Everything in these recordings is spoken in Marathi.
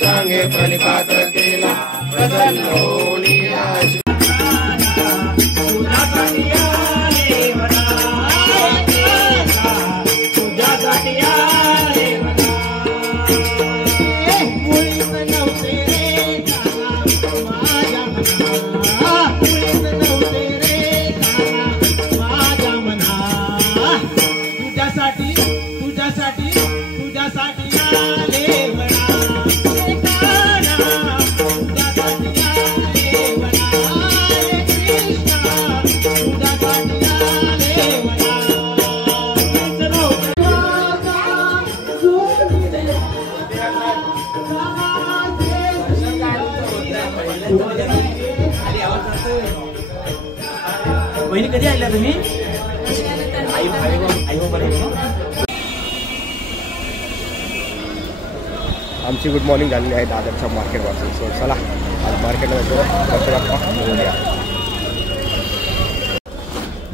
चांगे प्रणिपात केला प्रसन्नोनी बहिणी कधी आल्या तुम्ही? आमची गुड मॉर्निंग झालेली आहे दादरच्या मार्केटपासून. सो चला आज मार्केटला जाऊया.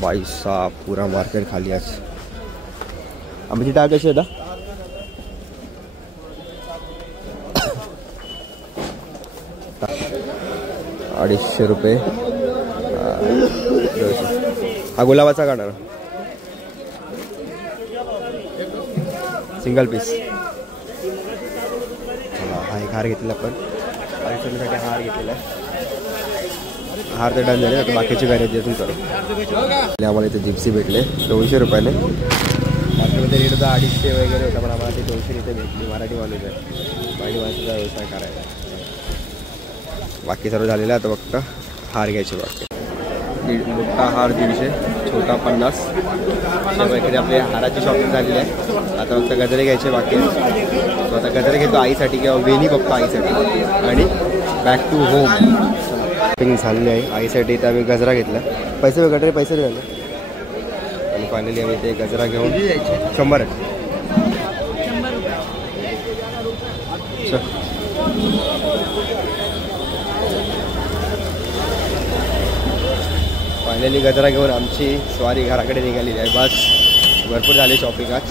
बाईसा पुरा मार्केट खाली आज. आंब्याची डाळ कशी आहे? 250 रुपये. हा गुलाबाचा काढा सिंगल पीस. हा एक हार घेतलेला आपण साठी हार घेतलेला आहे. हार तर डन झाले. आता बाकीची खरेदी अजून करू. आम्हाला इथे जिप्सी भेटले 200 रुपयाने. मार्केटमध्ये रेट होता 250 वगैरे होता, पण आम्हाला ते 200 इथे भेटली. मराठी माणूस आहे, मराठी माणसाचा व्यवसाय करायचा. बाकी सर्व झालेलं आहे. आता फक्त हार घ्यायचे बाकी. मोठा हार 150, छोटा 50. वगैरे आपल्या हाराची शॉपिंग झालेली आहे. आता फक्त गजरे घ्यायचे बाकी. तो आता गजरे घेतो आईसाठी किंवा वेणी बघतो आईसाठी. आणि बॅक टू होम शॉपिंग झालेली आहे आईसाठी. इथे आम्ही गजरा घेतला. पैसे वगैरे पैसे झाले. आणि फायनली आम्ही ते गजरा घेऊन 100 आहे. फायनली गजरा घेऊन आमची स्वारी घराकडे निघालेली आहे. बस भरपूर झाली शॉपिंग आज.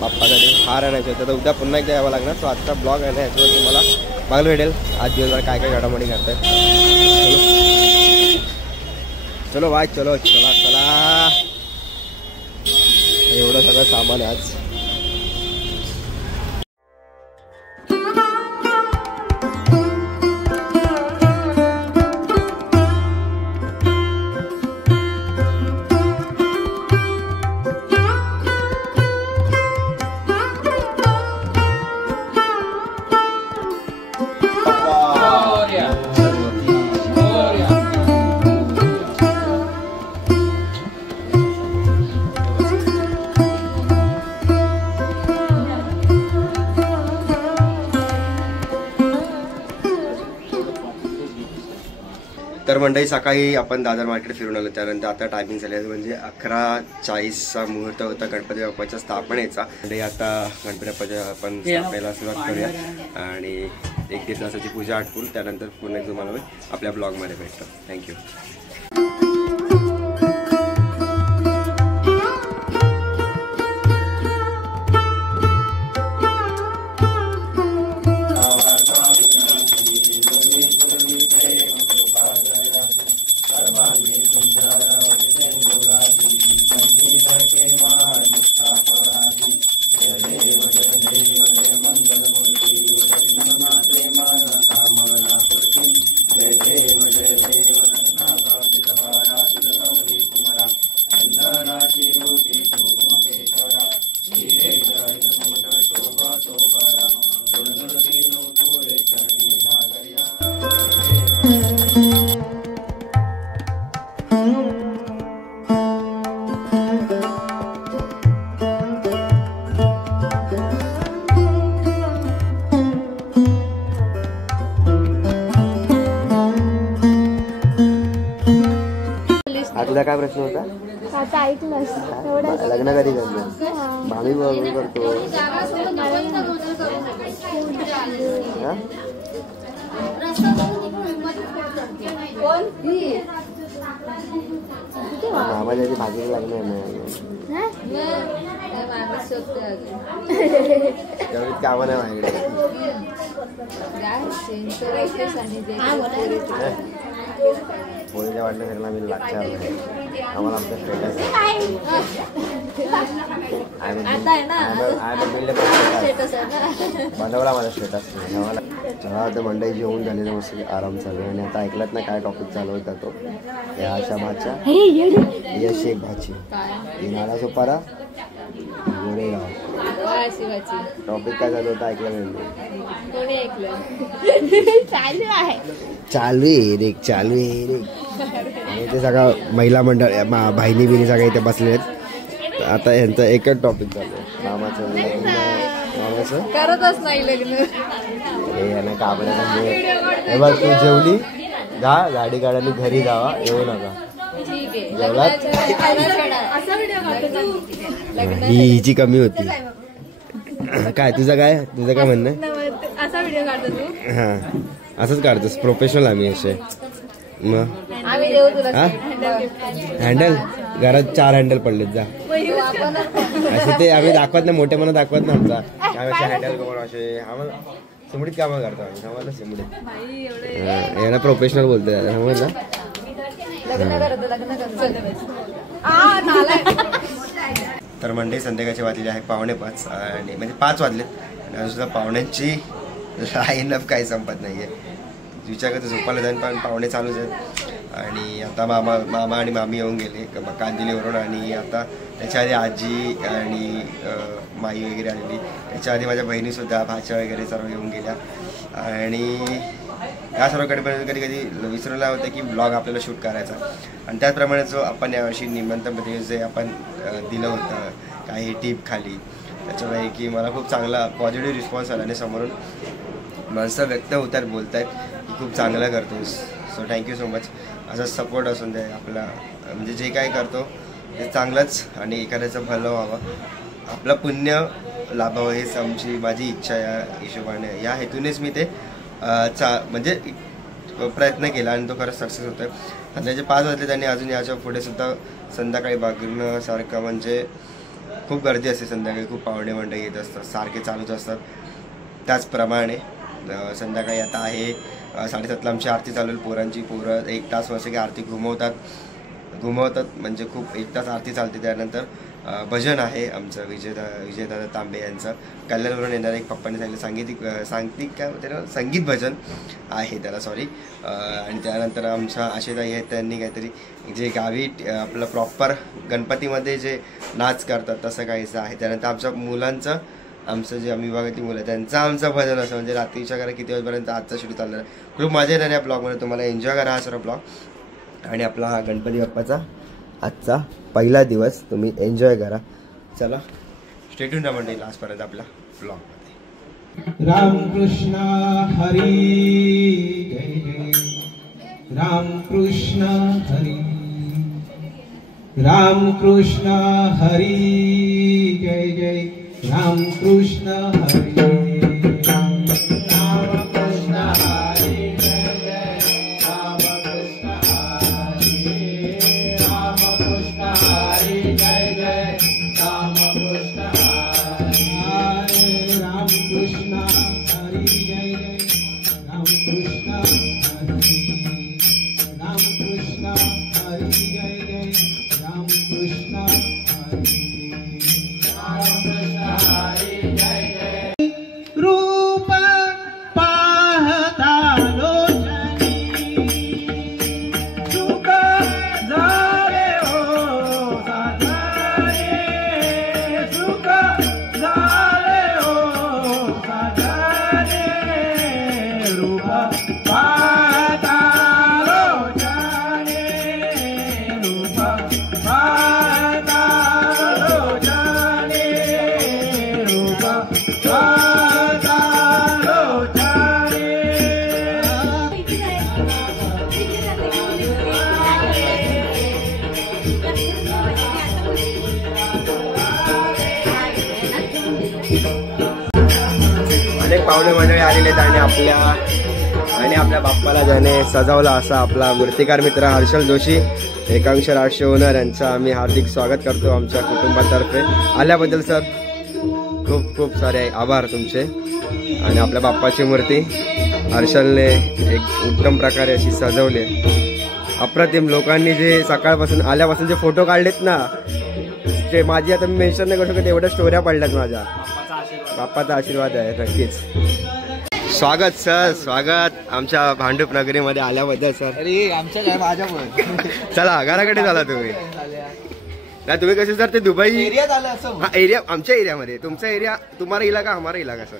बाप्पासाठी हार आणायचं तर उद्या पुन्हा एकदा यावं लागणार. सो आजचा ब्लॉग आहे ना, याच्यावर तुम्हाला बघायला भेटेल आज दिवसभर काय काय घडामोडी करतायत. चलो बाय. चलो चला चला. एवढं सगळं सामान आहे आज. तर मंडळी सकाळी आपण दादर मार्केट फिरून आलो. त्यानंतर आता टायमिंग झाले म्हणजे 11:40चा मुहूर्त होता गणपती बाप्पाच्या स्थापनेचा. म्हणजे आता गणपती बाप्पाच्या आपण स्थापनेला सुरुवात करूया आणि 1-1.5 तासाची पूजा आटपून त्यानंतर पुन्हा तुम्हाला आपल्या ब्लॉगमध्ये भेटतो. थँक्यू. जय देव जय देव तुला काय प्रश्न होता? आता ऐकलंस लग्न कधी करणार? मामी बरोबर करतो. मामा त्याची भाजी लागणार तेवढीच कामं नाही माझ्याकडे. पोळीच्या वाटलं सगळं आम्ही लागणार आम्हाला आमचा स्टेटस बनवला माझा स्टेटस आम्हाला. चला आता मंडई जेवून झालेलं मस्त आराम चालू आहे. आणि आता ऐकलात ना काय टॉपिक चालू होता तो या आशा भाच्या यश एक भाची नाला सुपारा गोरेगाव. टॉपिक काय झालं होतं ऐकलं नाही? चालू आहे रे चालू आहे रे. आणि ते सगळं महिला मंडळ बहिणी बिनी सगळे इथे बसले आहेत. आता यांचं एकच टॉपिक चालू आहे मामाचं करतच नाही लग्न. हे का बरं हे बघ तू जेवली जा गाडी काढायला घरी जावा येऊ नका. हिची कमी होती. काय तुझं काय म्हणणं? असा व्हिडिओ काढतो तू? हा असंच काढतोस प्रोफेशनल आम्ही असे. मग हँडल घरात 4 हँडल पडलेत जा असे. ते आम्ही दाखवत नाही मोठे म्हणून दाखवत ना आमचा आम्ही हँडल करून असे आम्हाला सिमडीत कामं करतो आम्ही आम्हाला सिमडीत यांना प्रोफेशनल बोलतोय समजलं. तर मंडई संध्याकाळची वाजलेली आहे 4:45 आणि म्हणजे 5 वाजलेत आणि अजून सुद्धा पाहुण्यांची लाईनअप काही संपत नाही आहे. विचार करतो झोपायला जाईन पण पाहुणे चालूच आहेत. आणि आता मामा आणि मामी येऊन गेले कांदिवलीवरून. आणि आता त्याच्या आधी आजी आणि माई वगैरे आलेली. त्याच्या आधी माझ्या बहिणीसुद्धा भाच्या वगैरे सर्व येऊन गेल्या. आणि या सर्व कधी विसरला होतं की ब्लॉग आपल्याला शूट करायचा. आणि त्याचप्रमाणे जो आपण यावर्षी निमंत्रणमध्ये जे आपण दिलं होतं काही टीप खाली त्याच्यामुळे की मला खूप चांगला पॉझिटिव्ह रिस्पॉन्स आला. आणि समोरून माणसं व्यक्त होत आहेत बोलत आहेत की खूप चांगलं करतोस. So thank you so much. असा सपोर्ट असून द्या आपला म्हणजे जे काय करतो ते चांगलंच आणि एखाद्याचं भलं व्हावं आपलं पुण्य लाभावं हेच माझी इच्छा या हिशोबाने या हेतूनेच मी ते म्हणजे प्रयत्न केला आणि तो खरंच सक्सेस होतोय. संध्याचे 5 वाजले त्यांनी अजून याच्या पुढे सुद्धा संध्याकाळी बघण्यासारखं म्हणजे खूप गर्दी असते संध्याकाळी. खूप पाहुणे मंडळी येत असतात सारखे चालूच असतात. त्याचप्रमाणे संध्याकाळी आता आहे 7:30ला आमची आरती चालू. पोरं 1 तास वर्ष की आरती घुमवतात म्हणजे खूप 1 तास आरती चालते. त्यानंतर भजन आहे आमचं विजयदादा तांबे यांचं कल्याणवरून येणार एक पप्पांनी सांगितलं संगीत भजन आहे त्याला सॉरी. आणि त्यानंतर आमच्या आशेताई आहेत त्यांनी काहीतरी जे गावी आपलं प्रॉपर गणपतीमध्ये जे नाच करतात तसं काहीचं आहे. त्यानंतर आमच्या मुलांचं आमचं जे आम्ही विभागातील मुलं त्यांचं आमचं भजन असं म्हणजे रात्रीच्या करा किती वाजेपर्यंत आजचा शेड्यूल चालणार आहे. खूप मजा येणार या ब्लॉगमध्ये. तुम्हाला एन्जॉय करा हा सर्व ब्लॉग. आणि आपला हा गणपती बाप्पाचा आजचा पहिला दिवस तुम्ही एन्जॉय करा. चला स्टे ट्यून राहा मंडळी लास्टपर्यंत आपल्या ब्लॉगमध्ये. रामकृष्ण हरी जय जय रामकृष्ण हरी रामकृष्ण हरी जय जय रामकृष्ण हरी रामकृष्ण हरी जय जय रामकृष्ण हरी रामकृष्ण हरी जय जय रामकृष्ण हरी रामकृष्ण हरी जय जय रामकृष्ण हरी रामकृष्ण हरी जय जय रामकृष्ण हरी रूप पाहता लोचनी सुख झाले हो साधारे सुख झाले हो साधारे रूप पाहता लोचनी रूप पाहता लोचनी रूप अनेक पाहुणे मंडळी आलेले आहेत आणि आपल्या बाप्पाला ज्याने सजवला असा आपला मूर्तिकार मित्र हर्षल जोशी, एकांश राष्ट्रीय ओनर, यांचं आम्ही हार्दिक स्वागत करतो आमच्या कुटुंबातर्फे. आल्याबद्दल सर खूप खूप सारे आभार तुमचे. आणि आपल्या बाप्पाची मूर्ती हर्षलने एक उत्तम प्रकारे अशी सजवली. अप्रतिम. लोकांनी जे सकाळपासून आल्यापासून जे फोटो काढलेत ना, ते माझी आता मी मेन्शन नाही करू शकत, एवढ्या स्टोऱ्या पडल्यात माझ्या. बाप्पाचा आशीर्वाद आहे नक्कीच. स्वागत सर, स्वागत आमच्या भांडूप नगरीमध्ये आल्याबद्दल सर. अरे आमच्या काय माझ्या पण. चला घराकडे झाला तुम्ही. नाही तुम्ही कसे सर ते दुबई एरियात आलं असं. हा एरिया आमच्या एरियामध्ये. तुमचा एरिया तुम्हाला इलाका हमारा इलाका सर.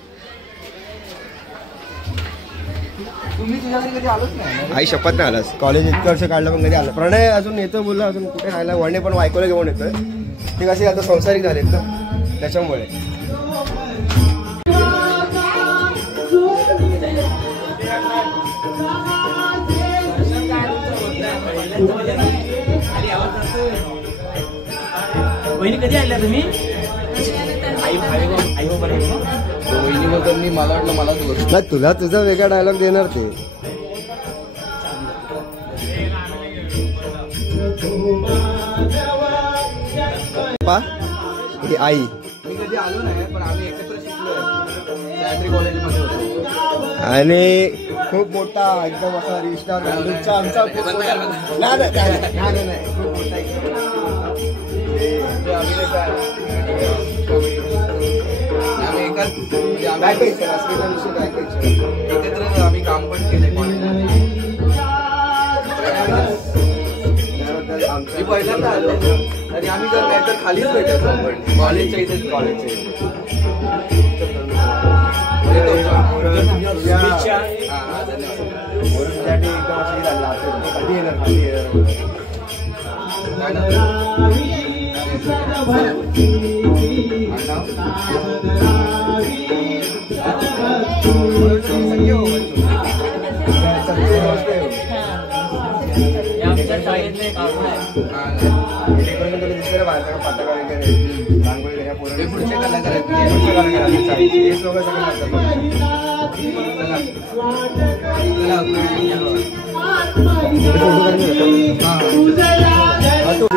तुम्ही तुझ्या घरी कधी आलोच नाही. आई शपथ नाही आलास. कॉलेज इतकं वर्ष काढलं पण कधी आलं. प्रणय अजून येतो बोलला, अजून कुठे राहिला. वणे पण बायकोला घेऊन येतोय. ते कसे आता संसारिक झालेत ना त्याच्यामुळे. वहिनी कधी आल्या तुम्ही? वहिनी बोलतात मी, मला वाटलं मला तू नाही तुला तुझा वेगळा डायलॉग देणार ते. ही आई. मी कधी आलो नाही पण आम्ही एकत्र शिकलोय कॉलेजमध्ये होतो. आणि खूप मोठा एकदम असा रिस्टार आमचा खूप मोठा. नाही खूप मोठा आम्ही एकत्र आम्ही काम पण केले कॉलेजमध्ये. मी पहिल्यांदा आलो आणि आम्ही जर नाही तर खालीच भेटायचो आपण कॉलेजच्या इथेच. कॉलेजच्या पुढचे कलाकार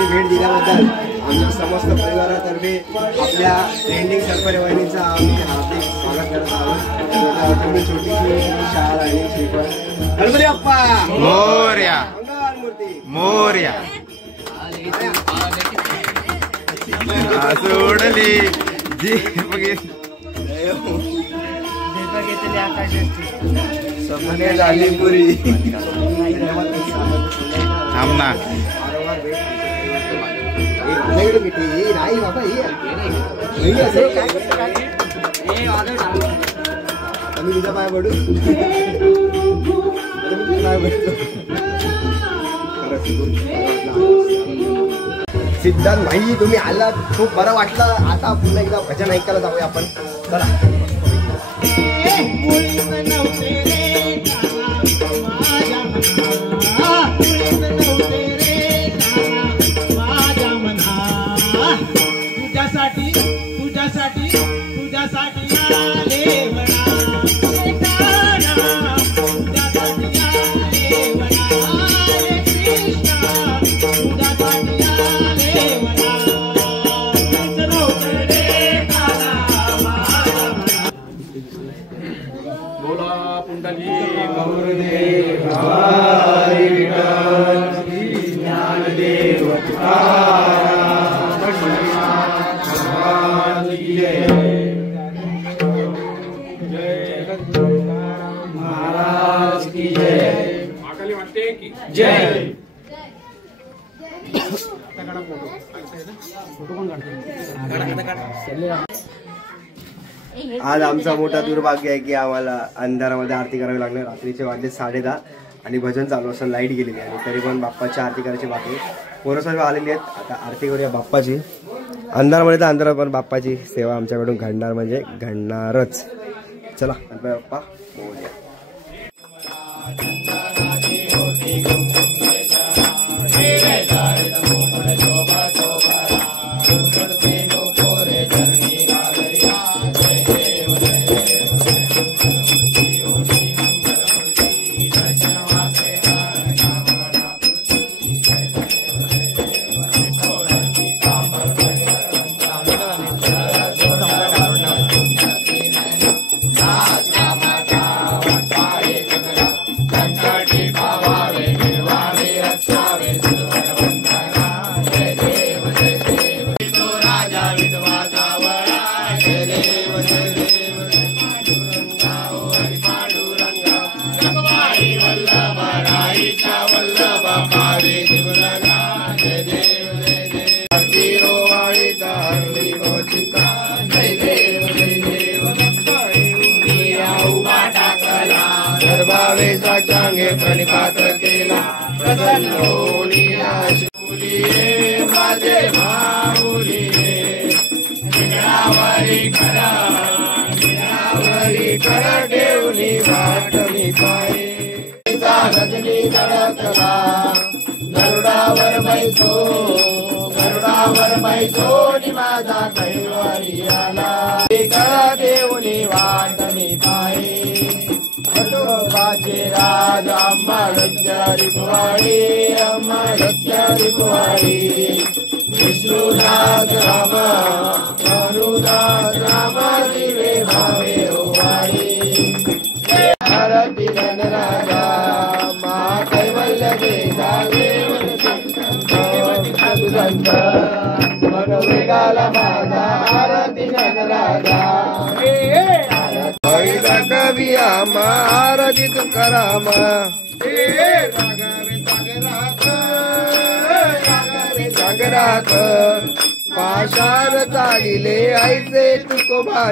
भेट दिल्याबद्दल आमच्या समस्त परिवारातर्फे आपल्या ट्रेंडिंग सरपरे वहिनीचा आम्ही हार्दिक स्वागत करत आहोत. छोटीशी शाळा आणि श्रीफळ. गणपती बाप्पा मोरया. मंगळमूर्ती मोरया. सोडली जी सपने झाली पुरी. थांब ना. नाही बाबा आम्ही तुझा पाय पडू. सिद्धांत भाई तुम्ही आलात, खूप बरं वाटलं. आता पुन्हा एकदा भजन ऐकायला जाऊया आपण. चला. तुझ्यासाठी तुझ्यासाठी तुझ्यासाठी आले म्हणा. तुझ्यासाठी आले म्हणा. कृष्णा तुझ्यासाठी आले म्हणा. बोला पुंडली गौरदेव ज्ञानदेव महाराज की जय. महाकाली माते की जय. आज आमचा मोठा दुर्भाग्य आहे की आम्हाला अंधारामध्ये आरती करावी लागणार. रात्रीचे वाजले 10:30 आणि भजन चालू असं लाईट गेलेली आहे. तरी पण बाप्पाची आरती करायची बाकी. पोरं सर्व आलेली आहेत. आता आरती करूया बाप्पाची. अंधारामध्ये तर अंधारात पण बाप्पाची सेवा आमच्याकडून घडणार म्हणजे घडणारच. चला गणपती बाप्पा मोरया. जावे साष्टांगे प्रणिपात केला प्रसन्न होऊनी आशुलिये माझे माऊलिये विघ्नावरी खरा ठेवली वाट मी पाये रजनी धडकला गरुडावर बैसो नि माझा कैवारी आला खरा ठेवली वाट मी पाये खंडोबाचे राज अम्मा रत्यारी कुवारी विष्णुदास राम अनुदास राम दिवे भावे ओवाळी आरती गणराजा महाकैवल्य देवाले संत मनोवेगाला माझा आरती गणराजा कवी आम्हा आरती तुकाराम सागरात पाशार चालिले ऐसे तुकोबा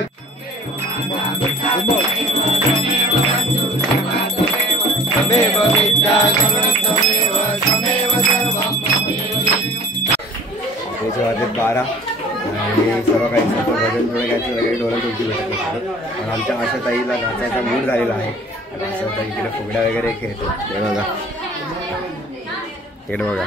तमेव विद्या तमेव सर्वं वाजले 12 आणि सर्व काही भजन थोडे घ्यायचं काही डोळा तुमची भेटत असतो पण आमच्या आशाताईला नाचायचा मूड झालेला आहे. आशाताई इकडे फुगड्या वगैरे खेळतो. हे बघा इकडे बघा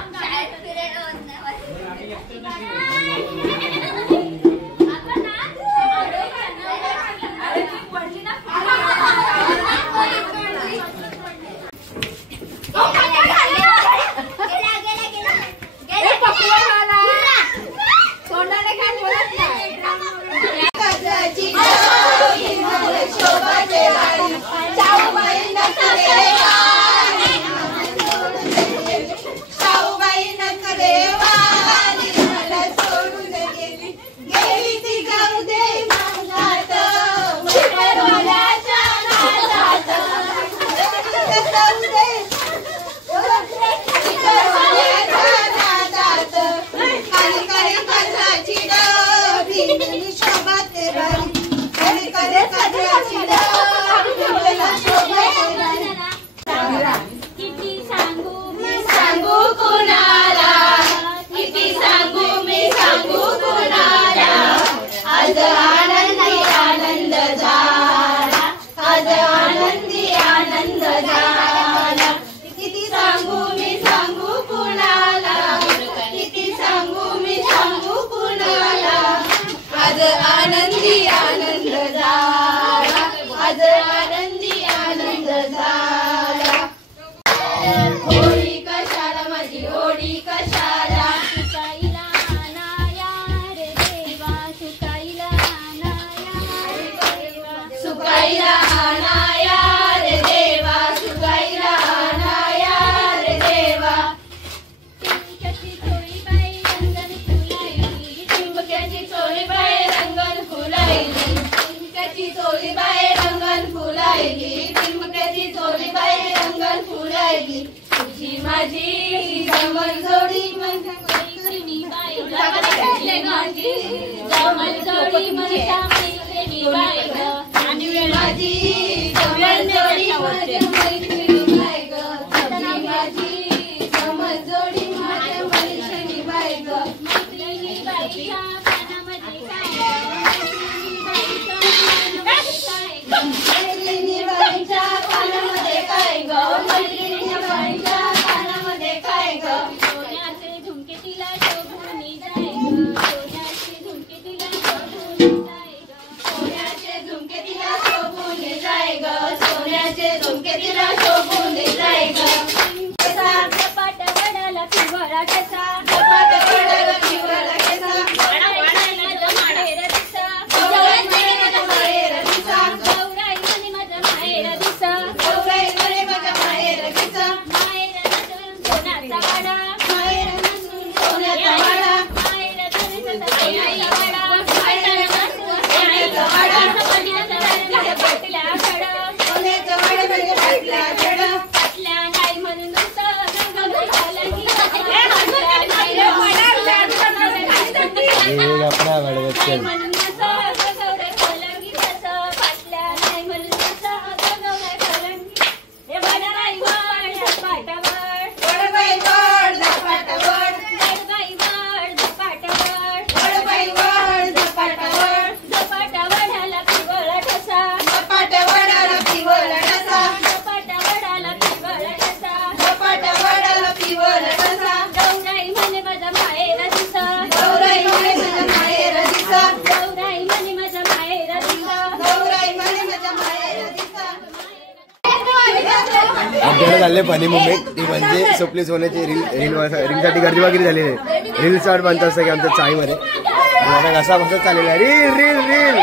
आमच्याकडे झाले फनी मुंबईत ती म्हणजे सोपली सोन्याची रीलसाठी गर्दी वगैरे झालेली आहे. रील स्टार्ट बनत असतं की आमच्या चाळीमध्ये. आता कसा बसत चाललेला आहे रील रील रील.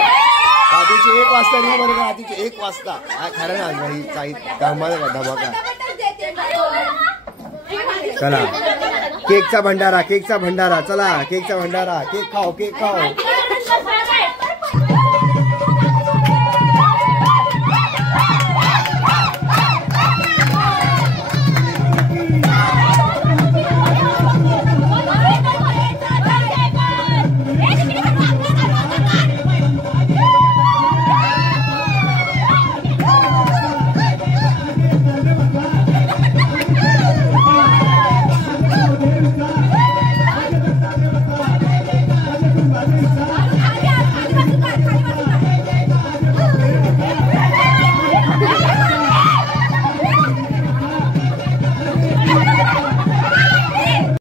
रात्रीची 1 वाजता रील मध्ये रात्रीची 1 वाजता खरं ना भाई चाळीत धमाका. चला केकचा भंडारा चला केकचा भंडारा केक खाओ.